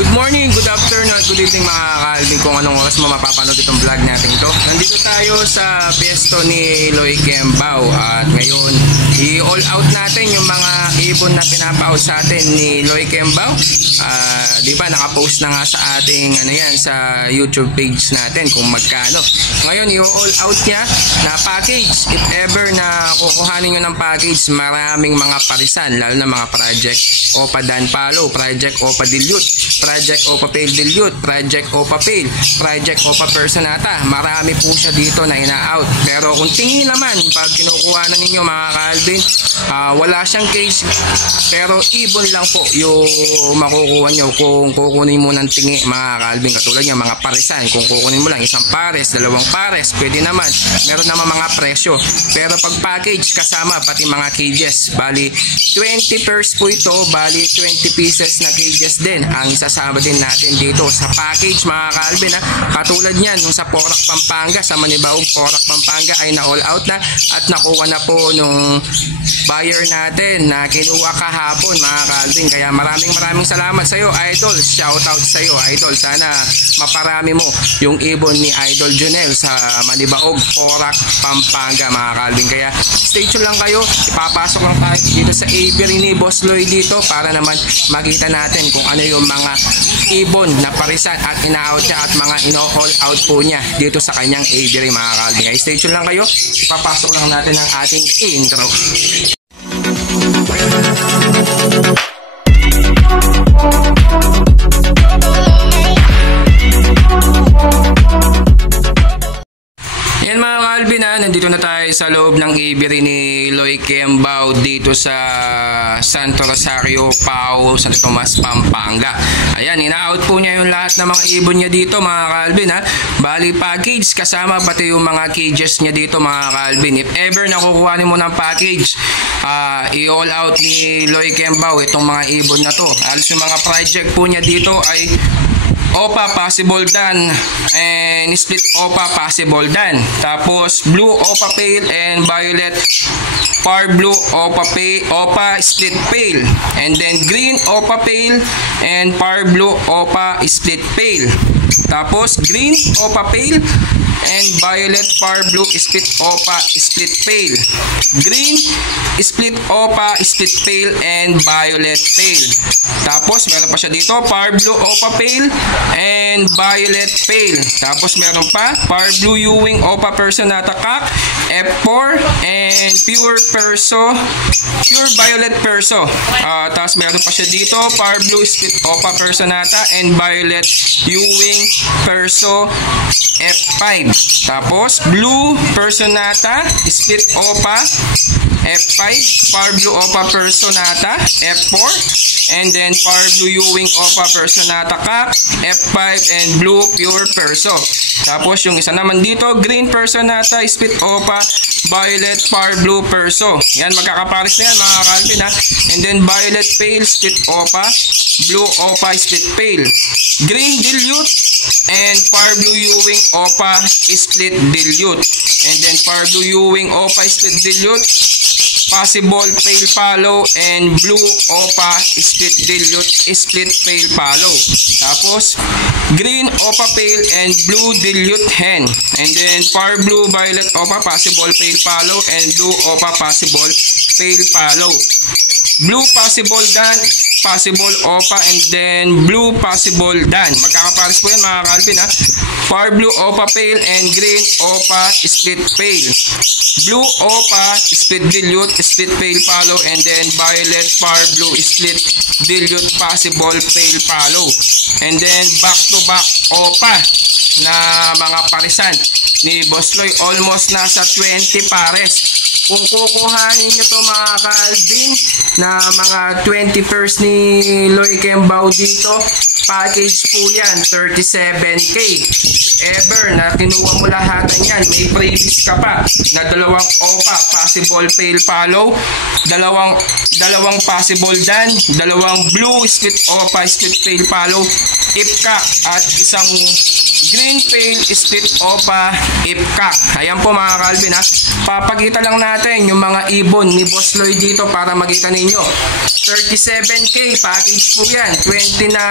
Good morning, good afternoon, at good evening mga ka-Alvin kung anong oras mo mapapanood itong vlog natin ito. Nandito tayo sa pwesto ni Loy Kembao at ngayon i-all out natin yung mga ibon na pinapaut sa atin ni Loy Kembao. Di ba nakapost na nga sa ating sa YouTube page natin kung magkano. Ngayon i-all out niya na package. If ever na kukuhanin nyo ng package, maraming mga parisan, lalo na mga project Opa Dan Palo, project Opa Dilute, project Opa Pale Dilute, project Opa Pale, project Opa Personata. Marami po siya dito na ina-out. Pero kung tingin naman, pag kinukuha na ninyo mga ka-Alvin, wala siyang case, pero ibon lang po yung makukuha nyo kung kukunin mo ng tingi mga ka-Alvin. Katulad niya mga parisan, kung kukunin mo lang isang pares, dalawang pares, pwede naman. Meron naman mga presyo. Pero pag package kasama pati mga cages, bali 20 pairs po ito, bali 20 pieces na cages din ang isasama din natin dito sa package mga ka-Alvin. Katulad niyan nung sa Porac Pampanga, sa Manibaog Porac Pampanga ay na all out na at nakuha na po nung buyer natin na kinuha kahapon mga ka-Alvin. Kaya maraming salamat sa iyo Idol. Shout out sa iyo Idol. Sana maparami mo yung ibon ni Idol Junel sa Manibaog Porac Pampanga mga ka-Alvin. Kaya stay tuned lang kayo. Ipapasok lang tayo dito sa aviary ni Boss Loy dito para naman makita natin kung ano yung mga ibon na parisan at ina-out niya at mga ino-all out po niya dito sa kanyang aviary mga ka-Alvin. Kaya stay tuned lang kayo. Ipapasok lang natin ang ating intro. Yan mga ka-Alvin, nandito na tayo sa loob ng aviary ni Loy Kembao dito sa Santo Rosario, Pao, Santo Tomas, Pampanga. Ayan, ina-out po niya yung lahat ng mga ibon niya dito mga ka-Alvin. Bali package kasama pati yung mga cages niya dito mga ka-Alvin. If ever nakukuha mo ng package, i-all out ni Loy Kembao itong mga ibon na to. Alos yung mga project po niya dito ay Opa Possible Dan and Split Opa Possible Dan. Tapos Blue Opa Pale and Violet Par Blue Opa Pale, Opa Split Pale. And then Green Opa Pale and Par Blue Opa Split Pale. Tapos Green Opa Pale and Violet Par Blue Split Opa Split Pale. Green Split Opa Split Pale and Violet Pale. Tapos meron pa siya dito Par Blue Opa Pale and Violet Pale. Tapos meron pa Par Blue Ewing Opa Personata Cock F4 and Pure Perso, Pure Violet Perso. Tapos meron pa siya dito Par Blue Split Opa Personata and Violet Ewing Perso F5. Tapos Blue Personata Split Opa F5, Par Blue Opa Personata F4, and then Par Blue Ewing Opa Personata Cock F5 and Blue Pure Perso. Tapos yung isa naman dito Green Personata Split Opa Violet Par Blue Perso. Yan, magkakapares na yan mga ka-Alvin And then Violet Pale Split Opa, Blue Opa Split Pale, Green Dilute and Par Blue Ewing Opa Split Dilute, and then Par Blue Ewing Opa Split Dilute, Possible Pale Palo and Blue Opa Split Dilute Split Pale Palo. Tapos Green Opa Pale and Blue Dilute Hen, and then Par Blue Violet Opa Possible Pale Palo and Blue Opa Possible Pale Palo. Blue Possible Dan, Possible Opa, and then Blue Possible Dan. Magkakapares po yan mga ka-Alvin Par Blue Opa Pale and Green Opa Split Pale. Blue Opa Split Dilute Split Pale Palo, and then Violet Par Blue Split Dilute Possible Pale Palo. And then back to back Opa na mga parisan ni Boss Loy, almost nasa 20 pares. Kung kukuhanin nyo to mga ka-Alvin na mga 20 pairs ni Loy Kembao dito, package po yan 37k. Ever na kinuha mo lahat yan, may previous ka pa na dalawang Opa Possible Pale Palo, dalawang Possible Dan, dalawang Blue Split Opa Split Pale Palo Ipka at isang Green Pale Split Opa Ipka. Ayan po mga ka-Alvin Papakita lang natin yung mga ibon ni Boss Loy dito para makita ninyo. 37K package po yan. 20 na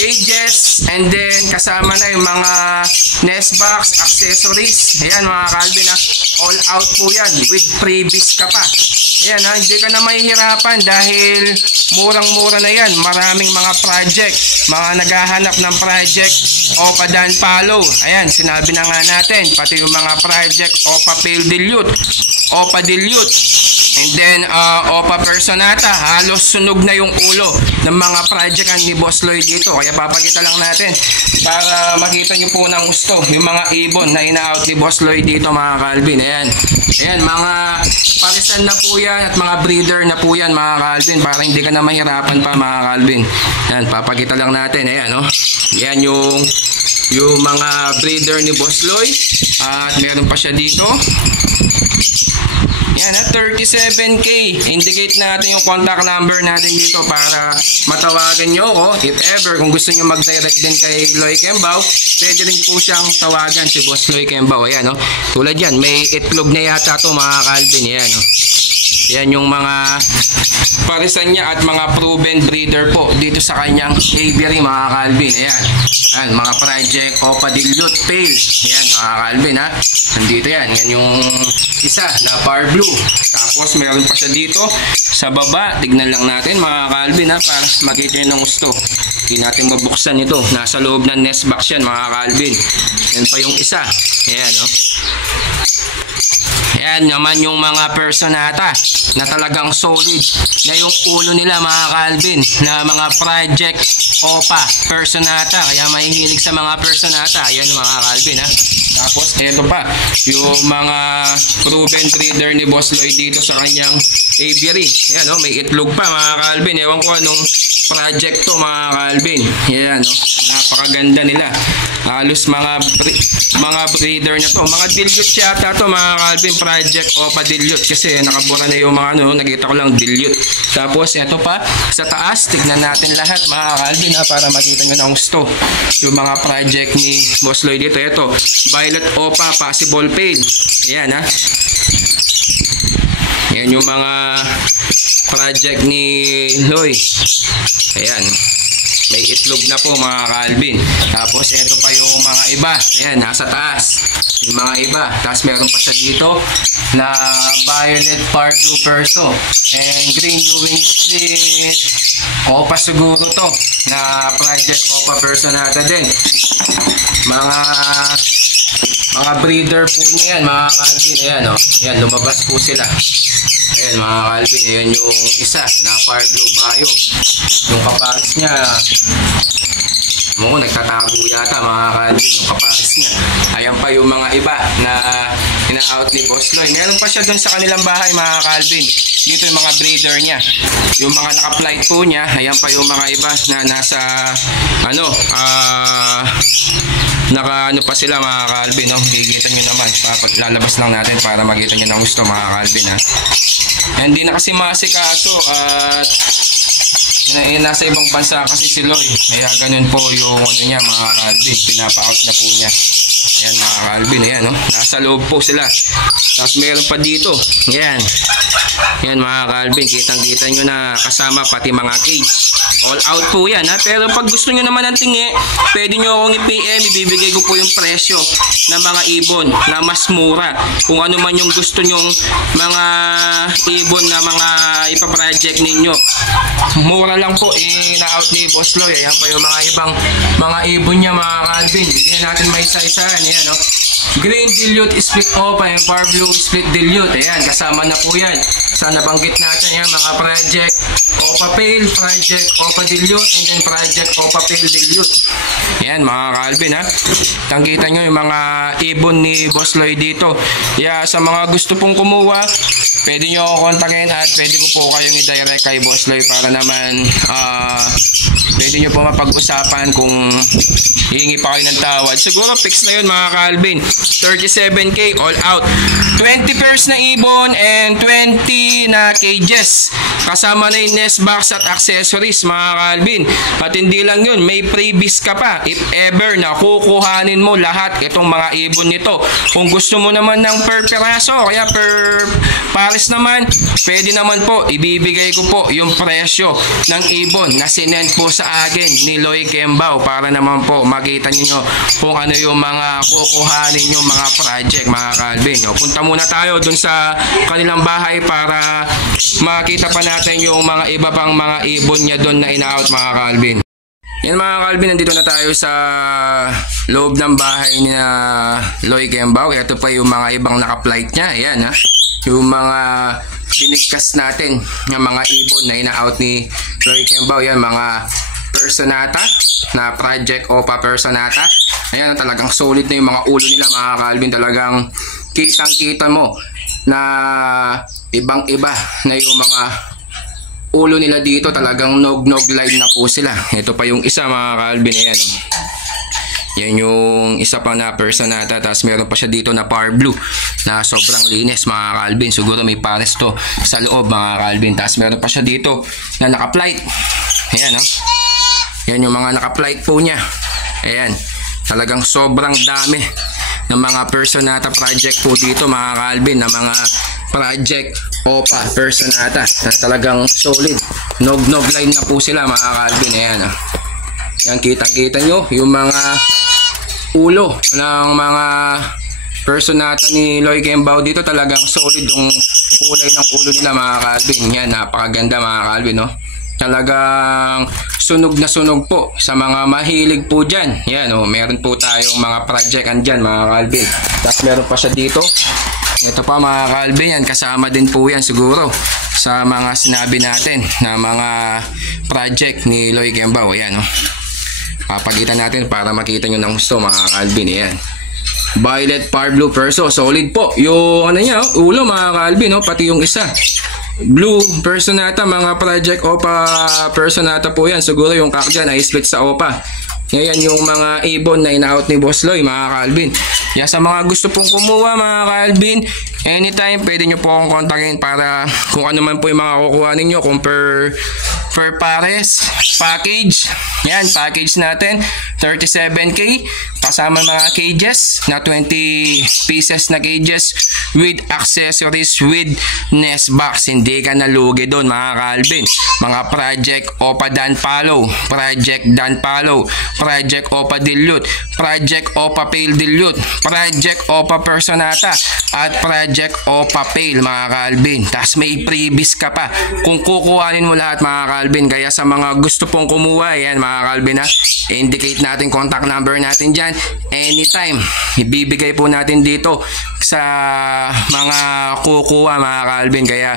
cages, and then kasama na yung mga nest box, accessories. Ayan mga Calvin ha, all out po yan with freebies ka pa. Ayan ha, hindi ka na mahihirapan dahil murang-mura na yan. Maraming mga project, mga naghahanap ng project Opa Dan Palo. Ayan, sinabi na nga natin, pati yung mga project Opa Pale Dilute, Opa Dilute, and then Opa Personata. Halos sunog na yung ulo ng mga project ni Boss Lloyd dito. Kaya papakita lang natin para makita nyo po ng gusto yung mga ibon na ina-out ni Boss Lloyd dito mga Calvin. Ayan, ayan, mga parisan na po yan at mga breeder na po yan mga Calvin, para hindi ka na mahirapan pa mga Calvin. Ayan, papakita lang natin. Ayan oh, ayan yung mga breeder ni Boss Lloyd. At meron pa siya dito. Yan at 37K. Indicate natin yung contact number natin dito para matawagan nyo ako. If ever, kung gusto nyo mag-direct din kay Loy Kembao, pwede rin po siyang tawagan si Boss Loy Kembao. Ayan, no? Tulad yan, may itlog na yata to mga Calvin. Ayan, no? Yan yung mga parisan niya at mga proven breeder po dito sa kanyang aviary mga Calvin. Ayan, ayan mga project Opa Dilute Pale. Ayan mga Calvin ha. Nandito yan. Yan yung isa na Par Blue. Tapos meron pa siya dito sa baba. Tignan lang natin mga Calvin ha, para makita nyo ng gusto. Hindi natin mabuksan ito. Nasa loob ng nest box yan mga Calvin. Yan pa yung isa. Ayan no. Ayan naman yung mga personata na talagang solid na yung ulo nila mga Calvin, na mga project Opa Personata. Kaya mahihilig sa mga personata. Ayan mga Calvin ha. Tapos ito pa yung mga proven breeder ni Boss Lloyd dito sa kanyang aviary. Ayan o, may itlog pa mga Calvin. Ewan ko anong project to mga Calvin. Ayan o, napakaganda nila. Halos mga breeder na to. Mga dilute yata to mga Calvin, project Opa Dilute. Kasi nakabura na yung mga ano, nakita ko lang dilute. Tapos ito pa sa taas, tignan natin lahat mga Calvin ha, para makita nyo ng gusto yung mga project ni Boss Lloyd dito. Ito, Violet Opa Possible Pale. Ayan ha. Ayan yung mga project ni Lloyd. Ayan, may itlog na po mga Calvin. Tapos ito pa yung mga iba. Ayan, nasa taas yung mga iba. Tapos meron pa siya dito na Violet Par Blue Perso and Green Wing Split Opa siguro to na project Opa Personata din. Mga breeder po niya yan mga Calvin. Ayan o, ayan, lumabas po sila. Ayan mga Calvin, ayan yung isa na Par Blue Bio. Yung kapares niya, nagtatago yata mga Calvin yung kapares niya. Ayan pa yung mga iba na ina-out ni Boss Lloyd. Meron pa siya dun sa kanilang bahay mga Calvin. Dito yung mga breeder niya. Yung mga naka-flight po niya, ayan pa yung mga iba na nasa naka pa sila mga Calvin, no? Kikita nyo naman, lalabas lang natin para makita nyo ng gusto mga Calvin ha. Hindi na kasi masikaso at nasa ibang bansa kasi si Lloyd, kaya ganun po yung ano niya mga Calvin, pinapa-out na po niya. Ayan mga Calvin, ayan no? Nasa loob po sila. Tapos meron pa dito, ayan, ayan mga Calvin, kitang-kita nyo na kasama pati mga cage. All out po yan ha. Pero pag gusto nyo naman ng tingi, pwede nyo akong i-PM, ibibigay ko po yung presyo ng mga ibon na mas mura. Kung ano man yung gusto nyong mga ibon na mga ipaproject ninyo, mura lang po na-out ni Boss Lloyd. Ayan pa yung mga ibang mga ibon niya mga Calvin. Hindi na natin may isa-isahan. Ayan no? Green Dilute Split Opa and Par Blue Split Dilute. Ayan, kasama na po yan sa nabanggit natin yan mga project Opa Pale, project Opa Dilute, and then project Opa Pale Dilute. Ayan mga Calvin ha. Tangkita nyo yung mga ibon ni Boss Lloyd dito. Yeah, sa mga gusto pong kumuha, pwede nyo ako kontakin at pwede ko po kayong i-direct kay Boss Lloyd para naman pwede pwede nyo po mapag-usapan kung hihingi pa kayo ng tawad. Siguro fix na yun mga ka-Alvin. 37K all out. 20 pairs na ibon and 20 na cages. Kasama na yung nest box at accessories mga ka-Alvin. At hindi lang yun, may freebies ka pa. If ever na kukuhanin mo lahat itong mga ibon nito. Kung gusto mo naman ng per peraso, kaya per pares naman, pwede naman po, ibibigay ko po yung presyo ng ibon na sinend po sa akin ni Loy Kembao para naman po makita niyo kung ano yung mga kukuhanin yung mga project mga ka-Alvin. Punta muna tayo dun sa kanilang bahay para makita pa natin yung mga iba pang mga ibon niya dun na ina-out mga ka-Alvin. Yan mga ka-Alvin, nandito na tayo sa loob ng bahay ni Loy Kembao. Ito pa yung mga ibang naka-flight niya. Ayan ha. Yung mga binigkas natin ng mga ibon na ina-out ni Loy Kembao. Yan mga Personata na Project Opa Personata. Ayan, talagang solid na yung mga ulo nila mga ka-Alvin. Talagang kitang-kita mo na ibang-iba na yung mga ulo nila dito. Talagang nog-nog line na po sila. Ito pa yung isa mga ka-Alvin. Ayan. Yan yung isa pang na Personata. Tapos meron pa siya dito na Power Blue na sobrang linis mga ka-Alvin. Siguro may pares to sa loob mga ka-Alvin. Tapos meron pa siya dito na naka-flight. Ayan o. Yan yung mga naka-flight po niya. Ayan. Talagang sobrang dami ng mga Personata project po dito mga ka-Alvin. Na mga Project Opa Personata na talagang solid. Nog-nog line na po sila mga ka-Alvin. Ayan o. Yan, kitang-kita nyo yung mga ulo ng mga Personata ni Loy Kembao dito. Talagang solid yung kulay ng ulo nila mga ka-Alvin. Yan, napakaganda mga ka-Alvin, no? Talagang sunog na sunog po sa mga mahilig po dyan. Yan, oh, meron po tayong mga project andyan mga ka-Alvin. Tapos meron pa siya dito. Ito pa mga ka-Alvin, yan, kasama din po yan siguro sa mga sinabi natin na mga project ni Loy Kembao. Yan, oh. Papagitan natin para makita nyo ng gusto mga ka-Alvin. Yan. Violet Power Blue Perso. Solid po. Yung ano niya, ulo mga ka-Alvin, no? Pati yung isa. Blue Personata, mga Project Opa Personata po yan. Siguro yung kak dyan ay split sa Opa. Ngayon yung mga ibon na ina-out ni Boss Loy mga ka-Alvin. Yan, sa mga gusto pong kumuha mga ka-Alvin, anytime pwede nyo po akong kontakin para kung ano man po yung mga kukuha ninyo. Kung per pares, package. Yan, package natin 37K kasama mga cages na 20 pieces na cages with accessories with nest box. Hindi ka nalugi doon mga ka-Alvin. Mga Project Opa Dan Palo, Project Dan Palo, Project Opa Dilute, Project Opa Pale Dilute, Project Opa Personata at Project Opa Pale mga ka-Alvin. Tapos may freebies ka pa kung kukuhanin mo lahat mga ka-Alvin. Kaya sa mga gusto pong kumuha, yan mga ka-Alvin, ha, indicate natin contact number natin dyan. Anytime ibibigay po natin dito sa mga kukuha mga ka-Alvin. Kaya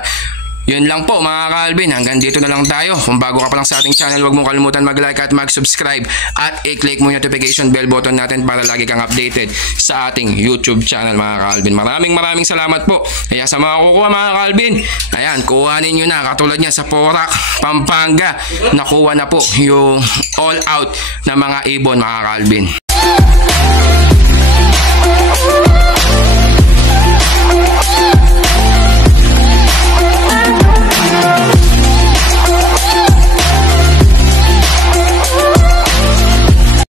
yun lang po mga ka-Alvin, hanggang dito na lang tayo. Kung bago ka pa lang sa ating channel, huwag mong kalimutan mag-like at mag-subscribe at i-click mo yung notification bell button natin para lagi kang updated sa ating YouTube channel mga ka-Alvin. Maraming salamat po. Kaya sa mga kukuha mga ka-Alvin, ayan, kuhanin nyo na katulad niya sa Porac, Pampanga. Nakuha na po yung all out na mga ibon mga ka-Alvin.